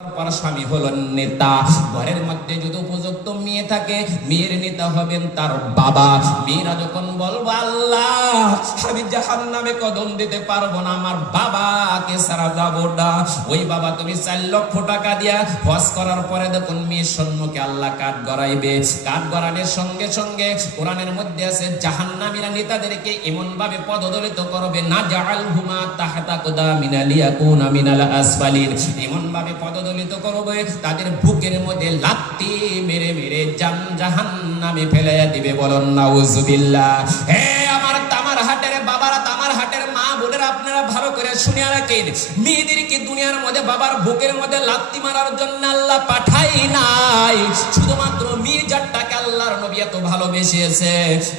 পর স্বামী হলো নেতা। ঘরের মধ্যে যদি উপযুক্ত মেয়ে থাকে, মেয়ের নেতা হবেন তার বাবা। মেয়েরা যখন বলবো আল্লাহ আমি জাহান্নামে কদম দিতে পারবো না, আমার বাবাকে ছাড়া যাবো না, ওই বাবা তুমি 4 লক্ষ টাকা দিয়া হজ করার পরে দেখুন মেয়ের সম্মুখে আল্লাহ কাঠ গড়াইবে। কাঠ গড়ানোর সঙ্গে সঙ্গে কোরআনের মধ্যে আছে জাহান্নামীরা নেতাদেরকে এমন ভাবে পদদলিত করবে, না জাআলহুমা তাহতা কুদামিনা লিয়াকুনা মিনাল আসফালিন, এমন ভাবে পদদলিত করবে তাদের বুকের মধ্যে লাথি মেরে মেরে জাহান্নামে ফেলে দিবে। বলুন নাউজুবিল্লাহ। হে আমার তামার হাটের বাবারা, তামার হাটের মা বোনেরা, আপনারা ভালো করে শুনে রাখেন, মেয়েদেরকে দুনিয়ার মধ্যে বাবার বুকের মধ্যে লাথি মারার জন্য আল্লাহ পাঠাই নাই। শুধুমাত্র মেয়ে যারটাকে আল্লাহর নবী এত ভালোবেসেছে,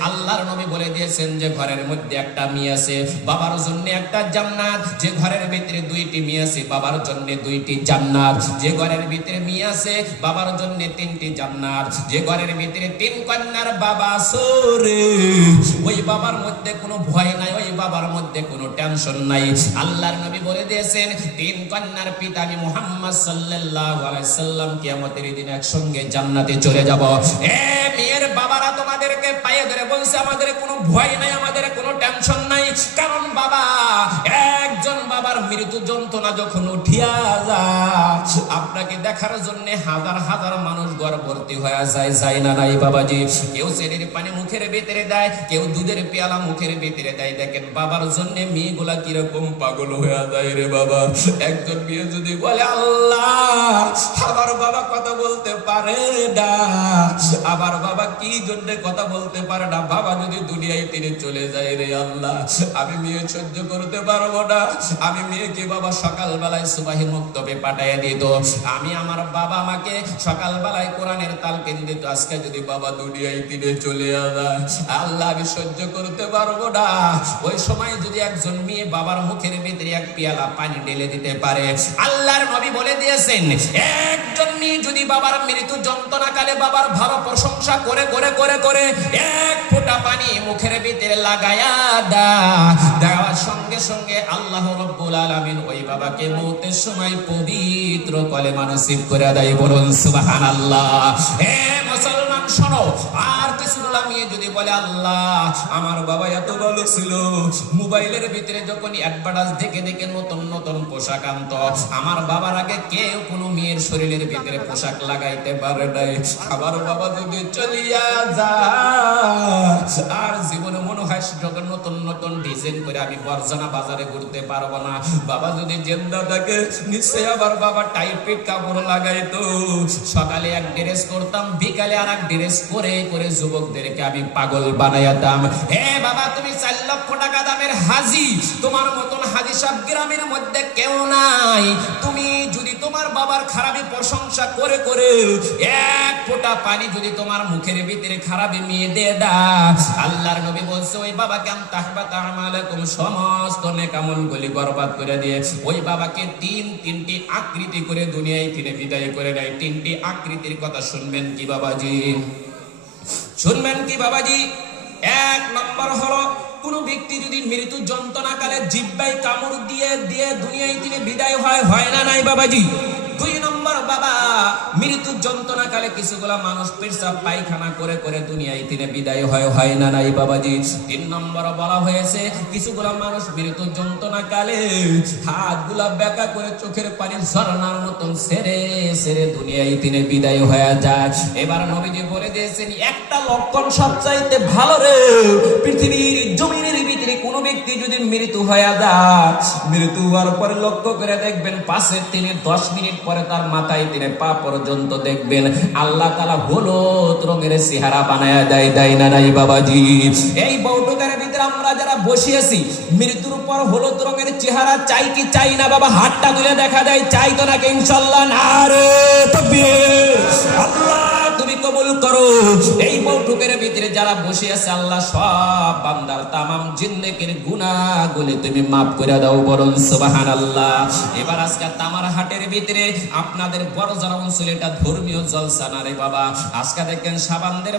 আল্লাহর নবী বলে দিয়েছেন যে ঘরের মধ্যে একটা মেয়ে আছে বাবার জন্য একটা জান্নাত, যে ঘরের ভিতরে 2টি মেয়ে আছে বাবার জন্য 2টি জান্নাত, যে ঘরের ভিতরে মেয়ে আছে বাবার জন্য 3টি জান্নাত, যে ঘরের ভিতরে 3 কন্যার বাবা সরে, ওই বাবার মধ্যে কোনো ভয় নাই, ওই বাবার মধ্যে কোনো টেনশন নাই। আল্লাহর নবী বলে দিয়েছেন 3 কন্যার পিতা আমি মুহাম্মদ সাল্লাল্লাহু আলাইহি সাল্লাম কিয়ামতের দিন একসঙ্গে জান্নাতে চলে যাব। এ মেয়ের বাবারা তোমাদেরকে পায়ে ধরে বলছে আমাদের কোনো ভয় নাই, আমাদের কোনো টেনশন নাই, কারণ বাবা একজন বাবার মৃত্যু যন্ত্রণা যখন উঠিয়া যায় আপনাকে দেখার জন্য হাজার হাজার মানুষ ঘর ভর্তি হয়ে যায়, যায় না নাই বাবাজি? কেউ ছেলের পানি মুখের ভিতরে দেয়, কেউ দুধের পেয়ালা মুখের ভিতরে দেয়। দেখেন বাবার জন্য মেয়েগুলা কিরকম পাগল হয়ে যায় রে বাবা। একজন মেয়ে যদি বলে আল্লাহ আমার বাবা কথা বলতে পারে না, আমার বাবা কি জন্য কথা বলতে পারে না, বাবা যদি দুনিয়ায় তিনি চলে যায় রে আল্লাহ আমি মেয়ে সহ্য করতে পারবো না। আমি মেয়েকে বাবা সকাল বেলায় সুবাহি মুক্তবে পাঠাইয়া দিত, আমি আমার বাবা আমাকে সকাল বেলায় কোরআনের তালকিন দিত, আজকে যদি বাবা দুনিয়ায় তিনি চলে যায় আল্লাহ আমি সহ্য করতে পারবো না। ওই সময় যদি একজন মেয়ে বাবার মুখের ভিতরে 1 পেয়ালা পানি ঢেলে দিতে পারে, আল্লাহর নবী বলে দিয়েছেন একজন মেয়ে যদি বাবার মৃত্যু যন্ত্রণাকালে বাবার ভালো প্রশংসা করে করে করে করে 1 ফোঁটা পানি মুখের ভিতরে লাগায়া দেওয়ার সঙ্গে সঙ্গে আল্লাহ রাব্বুল আলামিন ওই বাবাকে মওতের সময় পবিত্র কলেমা নসিব করে দেয়। বলুন সুবহানাল্লাহ। হে মুসলমান শোনো, আর কিছুগুলা মেয়ে যদি বলে আল্লাহ আমার বাবা এত ভালো ছিল, মোবাইলের ভিতরে যখন অ্যাডভার্টাইজ দেখে দেখে নতুন নতুন পোশাক আনত, আমার বাবার আগে কেউ কোনো মেয়ের শরীরের ভিতরে পোশাক লাগাইতে পারে নাই, আমার বাবা যদি চলিয়া যায় আর জীবনে মনে হয় যখন নতুন নতুন ডিজাইন করে আমি বর্জনা বাজারে ঘুরতে পারবো না, বাবা যদি জিন্দা থাকে নিশ্চয় আবার বাবা টাইপের কাপড় লাগাইতো, সকালে 1 ড্রেস করতাম, বিকালে আর 1 ড্রেস করে করে যুবকদেরকে আমি পাগল বানাইতাম। হে বাবা তুমি 4 লক্ষ টাকা দামের হাজি, তোমার মতন হাজি সব গ্রামের মধ্যে কেউ নাই, তুমি যদি তোমার বাবার খারাপি প্রশংসা করে করে 1 ফোঁটা পানি যদি তোমার মুখের ভিতরে খারাপি মেয়ে দে দাও, আল্লাহর নবী বলছে ওই বাবাকে আম তাহবাত আমালাকুম সমস্ত নেক আমলগুলি বরবাদ করে দিয়ে ওই বাবাকে 3টি আকৃতি করে দুনিয়ায় ফিরে বিদায় করে দেয়। 3টি আকৃতির কথা শুনবেন কি বাবাজি? শুনবেন কি বাবাজি? 1 নম্বর হলো কোন ব্যক্তি যদি মৃত্যু যন্ত্রণাকালে জিহ্বায় কামড় দিয়ে দিয়ে দুনিয়ায় তিনি বিদায় হয় না নাই বাবাজি? 2 নম্বর বাবা মৃত্যু যন্ত্রণাকালে কিছুগুলা মানুষ পেশাব পায়খানা করে করে দুনিয়ায় তিনি বিদায় হয় না নাই বাবাজি? 3 নম্বর বলা হয়েছে কিছুগুলা মানুষ মৃত্যু যন্ত্রণাকালে হাতগুলা বেঁকা করে চোখের পানি ঝরনার মতন ছেড়ে ছেড়ে দুনিয়ায় তিনি বিদায় হয়ে যায়। এবার নবীজি বলে দিয়েছেন একটা লক্ষণ সবচাইতে ভালো রে, পৃথিবীর জমিনের ভিতরে কোন ব্যক্তি যদি মৃত্যু হয়ে যায়, মৃত্যু হওয়ার পরে লক্ষ্য করে দেখবেন পাশের তিনি 10 মিনিট পরে তার মাথায় তিনি পা পর্যন্ত দেখবেন আল্লাহ তাআলা হলুদ রঙের চেহারা বানায়া দেয় না নাই বাবাজি? এই বউটুকার ভিতরে আমরা যারা বসে আছি মৃত্যুর পর হলুদ রঙের চেহারা চাই কি চাই না বাবা? হাতটা তুলে দেখা যায়, চাই তো নাকি? ইনশাআল্লাহ নারে তাকবীর, আল্লাহ তুমি কবুল করো। এই বউটুকের ভিতরে যারা বসে আছে আল্লাহ সব বান্দার তামাম জিন্দেগির গুনাহগুলি তুমি মাফ করে দাও। বলুন সুবহানাল্লাহ। এবার আজকে তামার হাটের ভিতরে আপনাদের বড় যারা অঞ্চলে এটা ধর্মীয় জলসা না রে বাবা, আজকে দেখেন সাবানদের